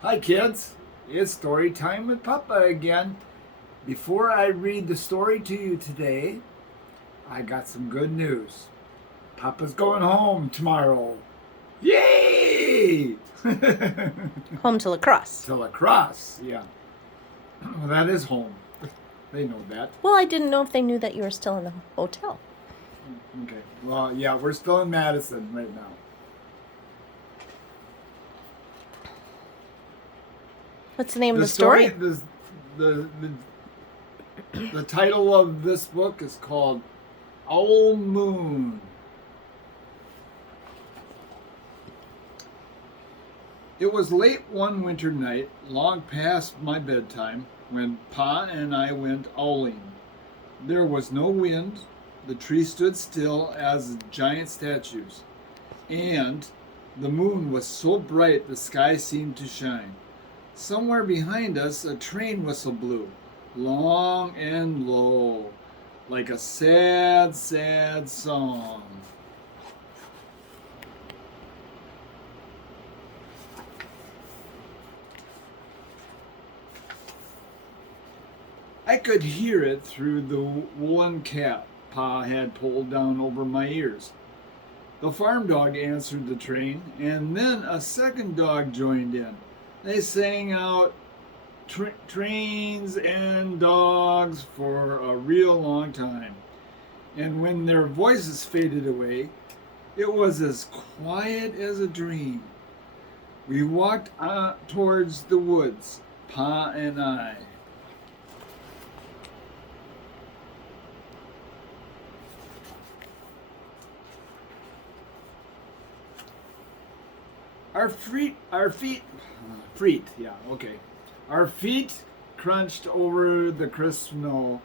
Hi, kids. It's story time with Papa again. Before I read the story to you today, I got some good news. Papa's going home tomorrow. Yay! To Home to La Crosse. La Crosse, yeah. Well, that is home. They know that. Well, I didn't know if they knew that you were still in the hotel. Okay. Well, yeah, we're still in Madison right now. What's the name of the story? The, the title of this book is called Owl Moon. It was late one winter night, long past my bedtime, when Pa and I went owling. There was no wind, the trees stood still as giant statues, and the moon was so bright the sky seemed to shine. Somewhere behind us a train whistle blew, long and low, like a sad, sad song. I could hear it through the woolen cap Pa had pulled down over my ears. The farm dog answered the train, and then a second dog joined in. They sang out trains and dogs for a real long time. And when their voices faded away, it was as quiet as a dream. We walked towards the woods, Pa and I. Our feet crunched over the crisp snow,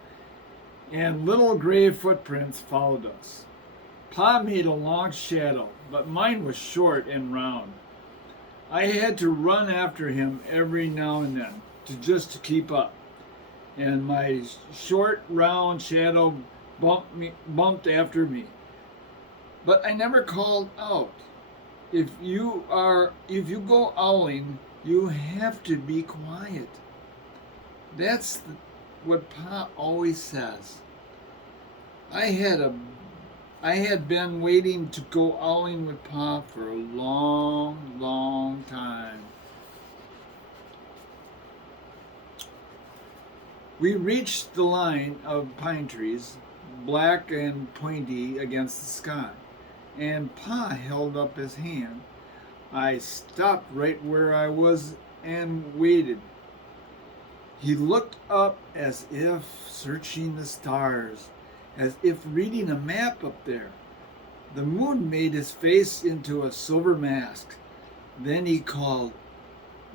and little gray footprints followed us. Pa made a long shadow, but mine was short and round. I had to run after him every now and then to keep up, and my short, round shadow bumped after me. But I never called out. If you go owling, you have to be quiet. That's what Pa always says. I had a I had been waiting to go owling with Pa for a long, long time. We reached the line of pine trees, black and pointy against the sky, and Pa held up his hand. I stopped right where I was and waited. He looked up as if searching the stars, as if reading a map up there. The moon made his face into a silver mask. Then he called,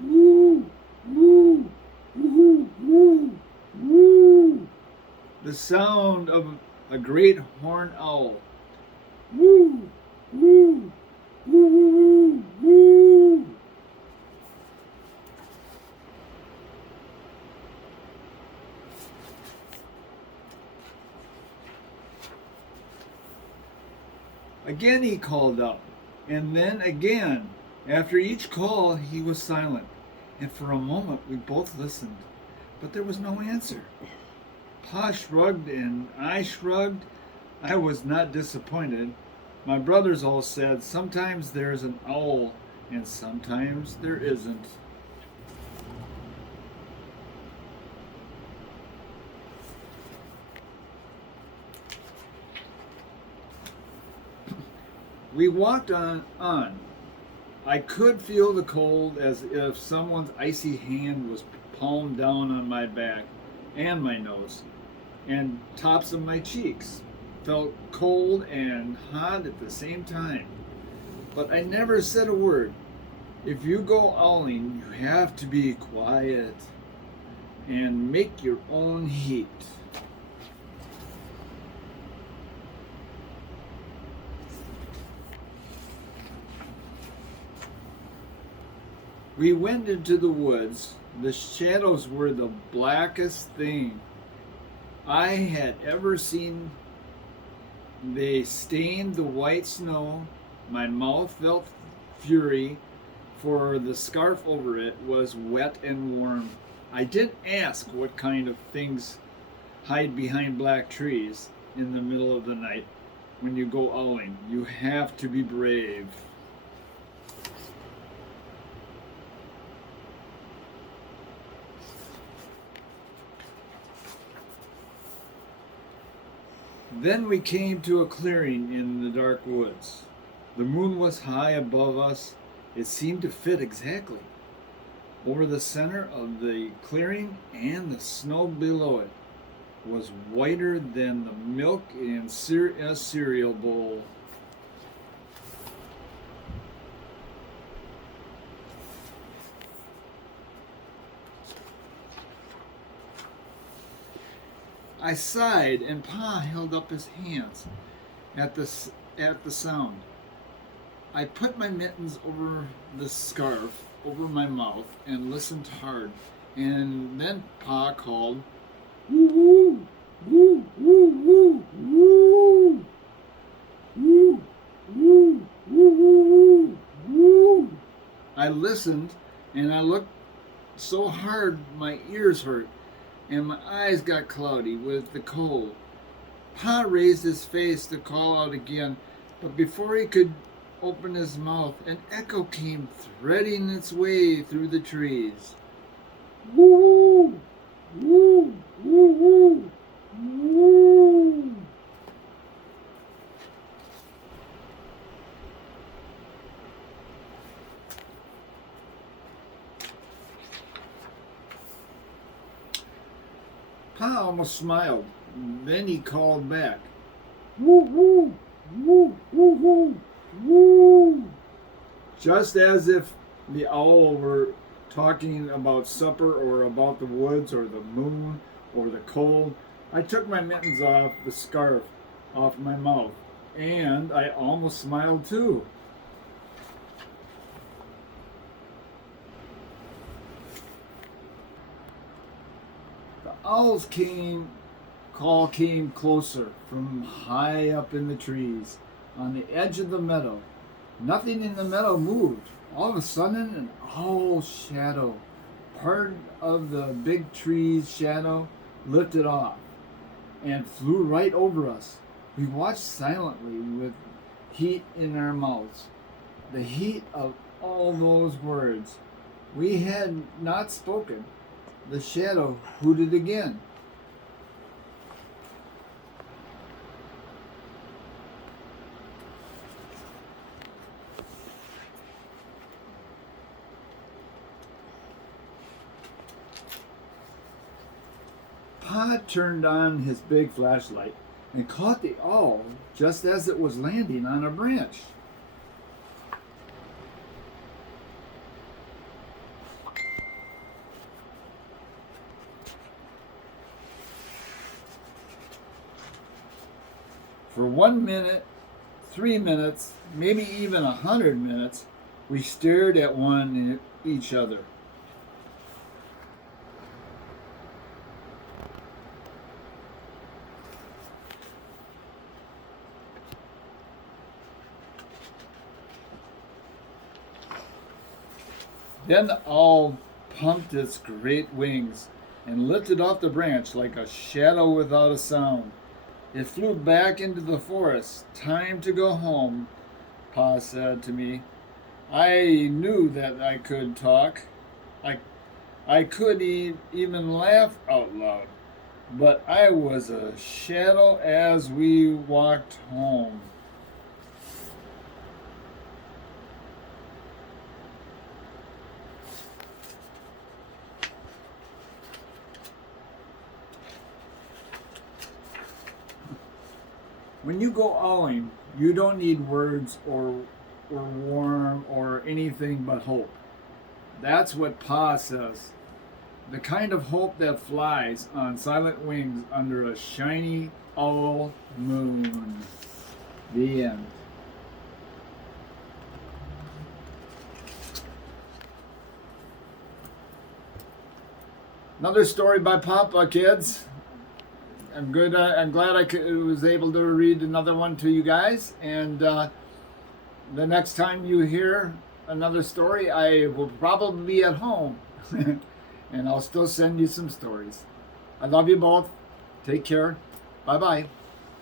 "Woo, woo, woo, woo, woo," the sound of a great horned owl. Woo, woo, woo, woo, woo. Again he called out, and then again. After each call he was silent, and for a moment we both listened, but there was no answer. Pa shrugged and I shrugged. I was not disappointed. My brothers all said sometimes there's an owl and sometimes there isn't. We walked on. I could feel the cold as if someone's icy hand was palmed down on my back and my nose and tops of my cheeks. Felt cold and hot at the same time. But I never said a word. If you go owling, you have to be quiet and make your own heat. We went into the woods. The shadows were the blackest thing I had ever seen. They stained the white snow. My mouth felt fury for the scarf over it was wet and warm. I didn't ask what kind of things hide behind black trees in the middle of the night when you go owling. You have to be brave. Then we came to a clearing in the dark woods. The moon was high above us. It seemed to fit exactly over the center of the clearing, and the snow below it was whiter than the milk in a cereal bowl. I sighed, and Pa held up his hands at the sound. I put my mittens over the scarf over my mouth and listened hard. And then Pa called, "Woo woo, woo woo woo, woo woo, woo woo woo woo." I listened, and I looked so hard my ears hurt, and my eyes got cloudy with the cold. Pa raised his face to call out again, but before he could open his mouth, an echo came threading its way through the trees. Woo! Woo! Woo! Woo! Woo! Pa almost smiled. Then he called back, "Woo! Woo! Woo! Woo! Woo! Woo!" Just as if the owl were talking about supper or about the woods or the moon or the cold. I took my mittens off the scarf off my mouth, and I almost smiled too. The owl's call came closer from high up in the trees on the edge of the meadow. Nothing in the meadow moved. All of a sudden, an owl shadow, part of the big tree's shadow, lifted off and flew right over us. We watched silently with heat in our mouths, the heat of all those words. We had not spoken. The shadow hooted again. Pa turned on his big flashlight and caught the owl just as it was landing on a branch. For 1 minute, 3 minutes, maybe even 100 minutes, we stared at each other. Then the owl pumped its great wings and lifted off the branch like a shadow without a sound. It flew back into the forest. "Time to go home," Pa said to me. I knew that I could talk. I could even laugh out loud. But I was a shadow as we walked home. When you go owling, you don't need words or warm or anything but hope. That's what Pa says. The kind of hope that flies on silent wings under a shiny owl moon. The end. Another story by Papa, kids. I'm good. I'm glad I was able to read another one to you guys. And the next time you hear another story, I will probably be at home. And I'll still send you some stories. I love you both. Take care. Bye-bye.